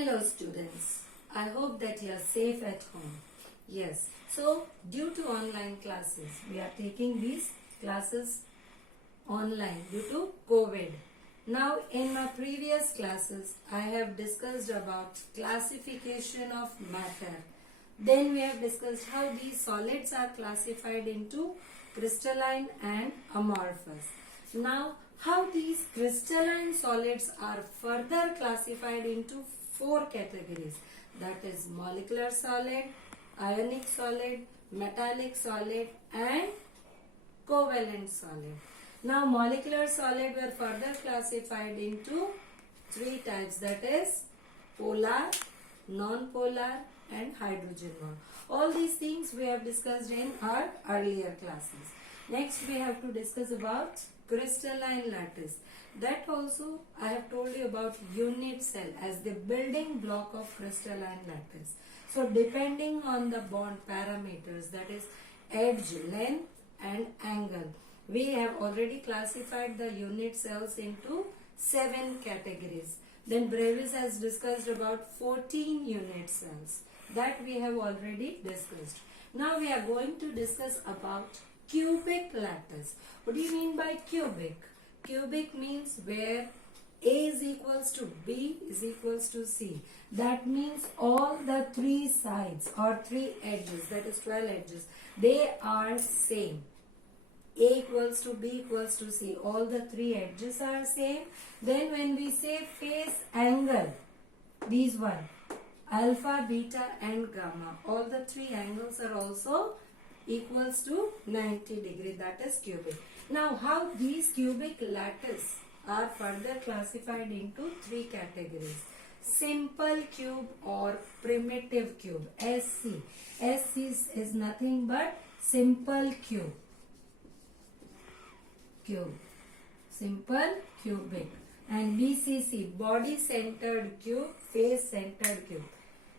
Hello students, I hope that you are safe at home. Yes, so due to online classes, we are taking these classes online due to COVID. Now in my previous classes, I have discussed about classification of matter. Then we have discussed how these solids are classified into crystalline and amorphous. Now how these crystalline solids are further classified into four categories, that is molecular solid, ionic solid, metallic solid and covalent solid. Now molecular solid were further classified into three types, that is polar, non-polar and hydrogen bond. All these things we have discussed in our earlier classes. Next we have to discuss about crystalline lattice. That also I have told you about unit cell as the building block of crystalline lattice. So depending on the bond parameters, that is edge, length and angle, we have already classified the unit cells into 7 categories. Then Brevis has discussed about 14 unit cells that we have already discussed. Now we are going to discuss about cubic lattice. What do you mean by cubic? Cubic means where A is equals to B is equals to C. That means all the three sides or three edges, that is 12 edges, they are same. A equals to B equals to C. All the three edges are same. Then when we say face angle, these one, alpha, beta and gamma, all the three angles are also equals to 90 degree, that is cubic. Now how these cubic lattice are further classified into three categories: simple cube or primitive cube, SC. SC is nothing but simple cube. Simple cubic. And BCC, body centered cube, face centered cube.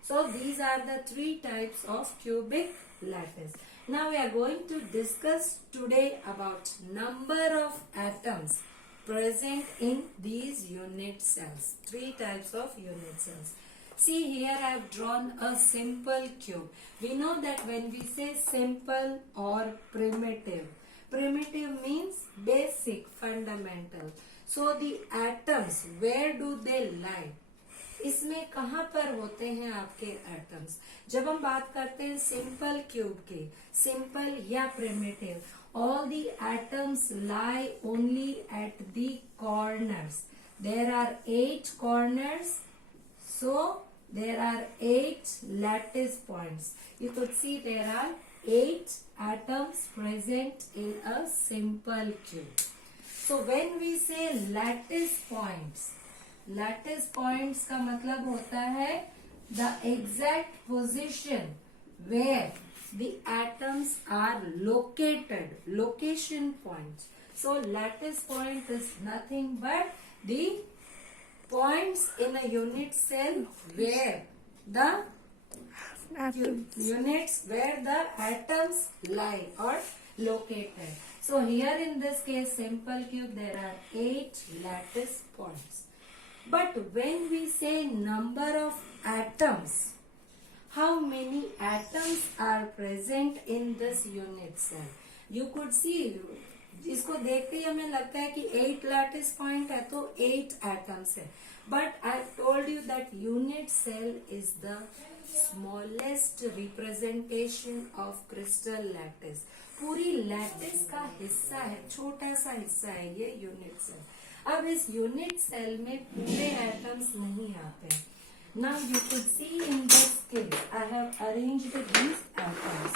So these are the three types of cubic lattice. Now we are going to discuss today about number of atoms present in these unit cells. Three types of unit cells. See, here I have drawn a simple cube. We know that when we say simple or primitive, primitive means basic, fundamental. So the atoms, where do they lie? इसमें कहाँ पर होते हैं आपके atoms? जब हम बात करते हैं सिंपल क्यूब के, सिंपल या primitive, all the atoms lie only at the corners. There are 8 corners, so there are 8 lattice points. You could see there are 8 atoms present in a simple cube. So when we say lattice points का मतलब होता है the exact position where the atoms are located, location points. So lattice point is nothing but the points in a unit cell where the units where the atoms lie or located. So here in this case simple cube, there are 8 lattice points. But when we say number of atoms, how many atoms are present in this unit cell? You could see, इसको देखते ही हमें लगता है कि 8 lattice point है तो 8 atoms है. But I told you that unit cell is the smallest representation of crystal lattice. पूरी lattice का हिस्सा है, छोटा सा हिस्सा है ये unit cell. अब इस यूनिट सेल में पूरे एटम्स नहीं आते. Now you could C in this case I have arranged these atoms.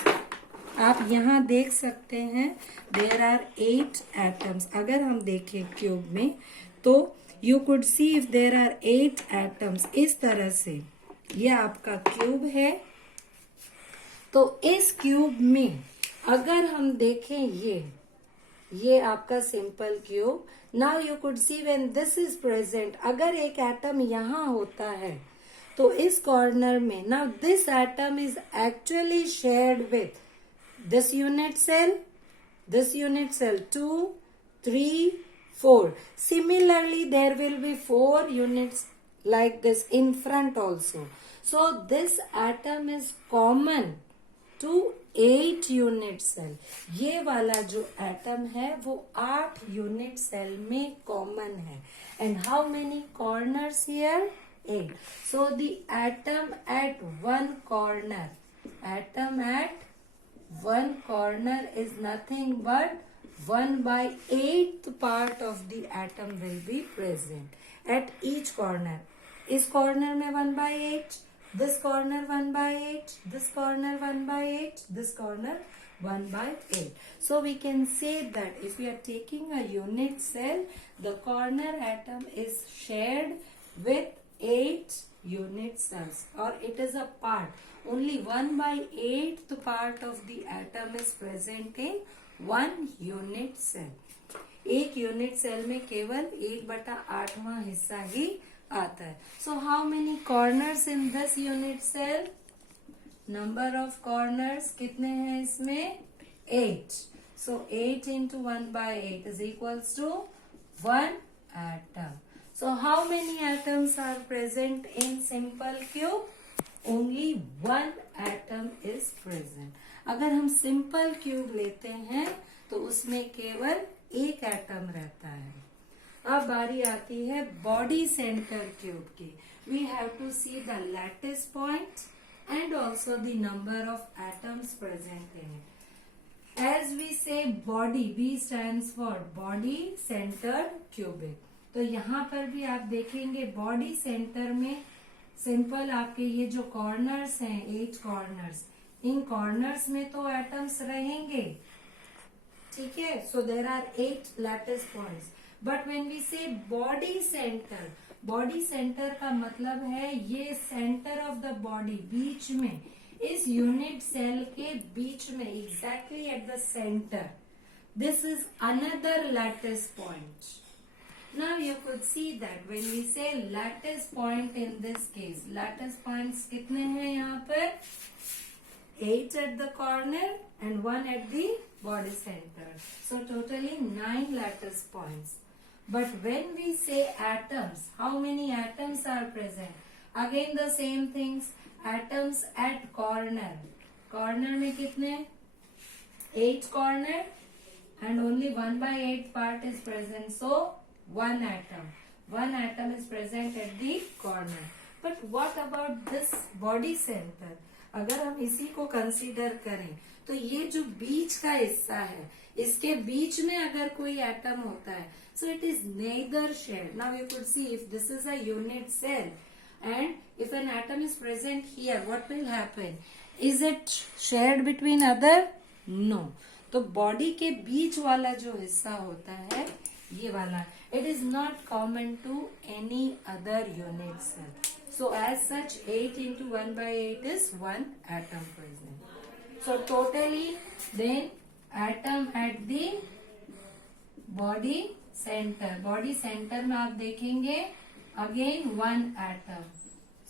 आप यहाँ देख सकते हैं देयर आर 8 एटम्स. अगर हम देखें क्यूब में तो you could see if there are 8 atoms. इस तरह से ये आपका क्यूब है. तो इस क्यूब में अगर हम देखें ये आपका simple cube. Now you could see when this is present, अगर एक एटम यहाँ होता है तो इस कॉर्नर में, now this atom is actually shared with this unit cell 2, 3, 4. Similarly, there will be 4 units like this in front also. So this atom is common to 8 unit cell. ये वाला जो एटम है वो 8 यूनिट सेल में common है. And how many corners here? 8. So the atom at one corner, atom at one corner is nothing but 1/8th part of the atom will be present at each corner. इस corner में 1/8, this corner 1/8, this corner 1/8, this corner 1/8. So we can say that if we are taking a unit cell, the corner atom is shared with 8 unit cells, or it is a part. Only 1/8th part of the atom is present in one unit cell. एक unit cell में केवल 1/8वां हिस्सा ही आता है. So how many corners in this unit cell? Number of corners कितने हैं इसमें? 8. सो 8 into 1/8 is equals to 1 atom. So how many atoms are present in simple cube? Only 1 atom is present. अगर हम सिंपल क्यूब लेते हैं तो उसमें केवल एक एटम रहता है. अब बारी आती है बॉडी सेंटर क्यूब की. We have to see the lattice point and also the number of atoms present in it. As we say body, B stands for body centred cubic. तो यहाँ पर भी आप देखेंगे बॉडी सेंटर में simple आपके ये जो कॉर्नर्स हैं, 8 कॉर्नर्स, इन कॉर्नर्स में तो एटम्स रहेंगे. ठीक है. So there are 8 lattice points. But when we say body centre, body centre का मतलब है ये सेंटर ऑफ द बॉडी, बीच में, इस यूनिट सेल के बीच में, exactly at the centre. This is another lattice point. Now you could see that when we say lattice point in this case, lattice points कितने हैं यहाँ पर? 8 at the corner and 1 at the body center. So totally 9 lattice points. But when we say atoms, how many atoms are present? Again the same things. Atoms at corner. Corner में कितने? 8 corner and only 1/8 part is present. So 1 atom. 1 atom is present at the corner. But what about this body center? अगर हम इसी को consider करें तो ये जो बीच का हिस्सा है, इसके बीच में अगर कोई एटम होता है, so it is neither shared. Now you could see if this is a unit cell and if an atom is present here, what will happen? Is it shared between other? No. तो body के बीच वाला जो हिस्सा होता है, ये वाला, it is not common to any other unit cell. So as such 8 into 1/8 is 1 atom present. So totally then atom at the body center. Body center में आप देखेंगे again 1 atom.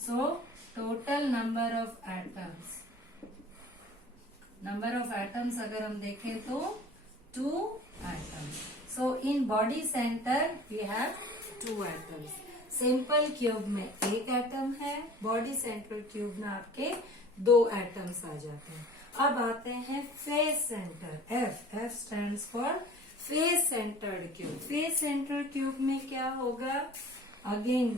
So total number of atoms. Number of atoms अगर हम देखें तो 2 atoms. So in body center we have 2 atoms. Simple cube में एक atom है, बॉडी सेंट्रल क्यूब में आपके 2 एटम्स आ जाते हैं. अब आते हैं face centre. F stands for face centred cube. Face centred cube में क्या होगा? अगेन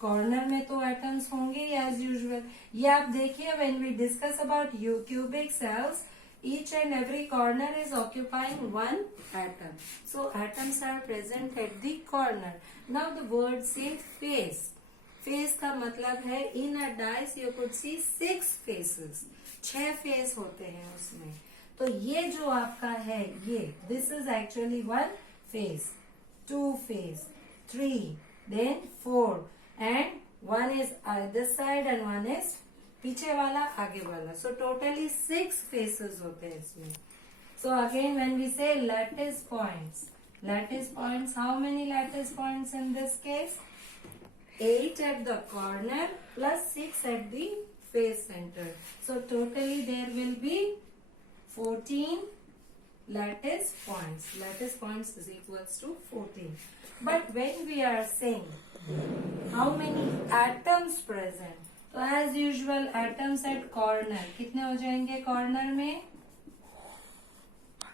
कॉर्नर में तो एटम्स होंगे एज यूजुअल. ये आप देखिए when we discuss about cubic cells, each and every corner is occupying 1 atom. So atoms are present at the corner. Now the word says face. Face का मतलब है in a dice you could see 6 faces. 6 face होते हैं उसमें. तो ये जो आपका है ये, this is actually 1 face, 2 face, 3, then 4 and 1 is this side and 1 is पीछे वाला आगे वाला. सो टोटली 6 फेसेस होते हैं इसमें. सो अगेन व्हेन वी से lattice points, lattice points, how many lattice points in this case? 8 at the corner plus 6 at the face center. So totally there will be 14 lattice points. Lattice points is equals to 14. But when we are saying how many atoms present, तो as usual atoms at corner कितने हो जाएंगे corner में?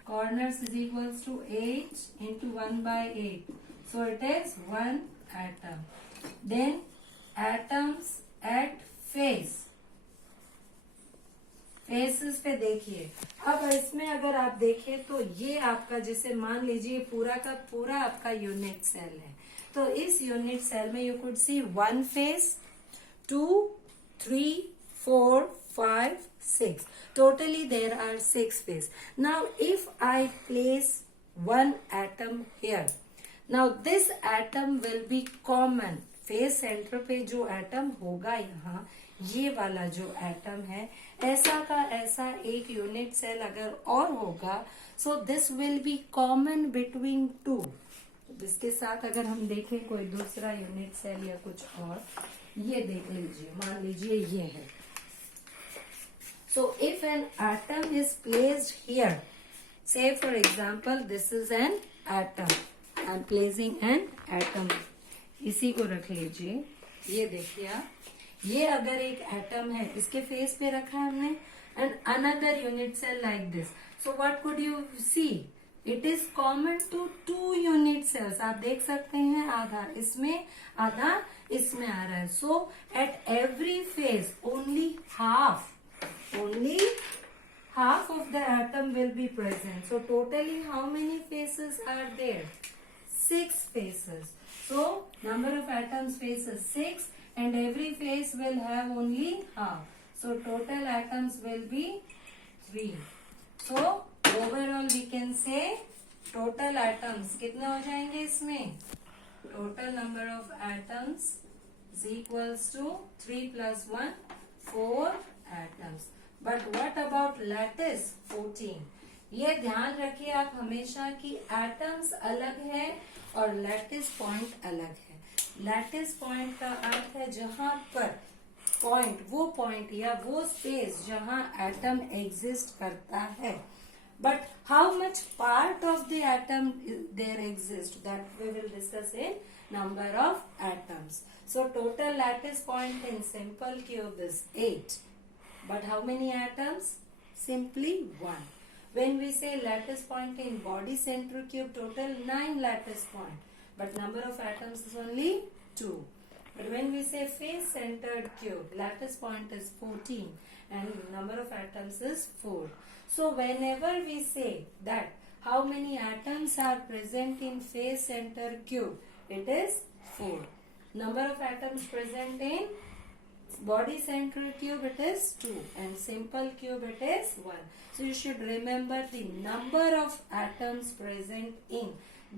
Corners is equals to 8 into 1 by 8. So it is 1 atom. Then atoms at face. Faces पे देखिए, अब इसमें अगर आप देखें तो ये आपका जैसे मान लीजिए पूरा का पूरा आपका यूनिट सेल है, तो इस यूनिट सेल में you could C 1 face, 2, 3, 4, 5, 6. Totally there are 6 face. Now if I place one atom here, now this atom will be common. Face centre पे जो एटम होगा यहाँ, ये वाला जो एटम है, ऐसा का ऐसा एक यूनिट सेल अगर और होगा, so this will be common between two. इसके साथ अगर हम देखें कोई दूसरा यूनिट सेल या कुछ और, ये देख लीजिए, मान लीजिए ये है. So if an atom is placed here, say for example this is an atom, I am placing an atom. इसी को रख लीजिए, ये देखिए आप, ये अगर एक एटम है, इसके फेस पे रखा है हमने, and another unit cell like this, so what could you see, it is common to 2 unit cells. आप देख सकते हैं आधा इसमें आधा इसमें आ रहा है. So at every face only half of the atom will be present. So totally how many faces are there? 6 faces. So number of atoms faces 6 and every face will have only half. So total atoms will be 3. So overall we can say total atoms कितने हो जाएंगे इसमें? Total number of atoms is equals to 3 plus 1, 4 atoms. But what about lattice? 14. ये ध्यान रखिए आप हमेशा कि एटम्स अलग है और लैटिस पॉइंट अलग है. लैटिस पॉइंट का अर्थ है जहां पर पॉइंट, वो पॉइंट या वो स्पेस जहां एटम एग्जिस्ट करता है. But how much part of the atom there exist, that we will discuss in number of atoms. So total lattice point in simple cube is 8. But how many atoms? Simply 1. When we say lattice point in body central cube, total 9 lattice point. But number of atoms is only 2. But when we say face centered cube, lattice point is 14 and number of atoms is 4. So whenever we say that how many atoms are present in face centered cube, it is 4. Number of atoms present in body central cube, it is 2 and simple cube it is 1. So you should remember the number of atoms present in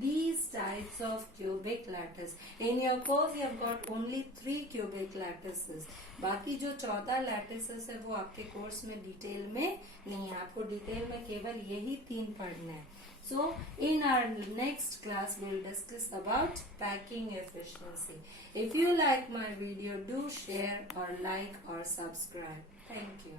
these types of cubic lattice. In your course you have got only 3 cubic lattices. बाकी जो 14 lattices है वो आपके course में detail में नहीं है, आपको डिटेल में केवल यही 3 पढ़ना है. So in our next class we will discuss about packing efficiency. If you like my video, do share or like or subscribe. Thank you.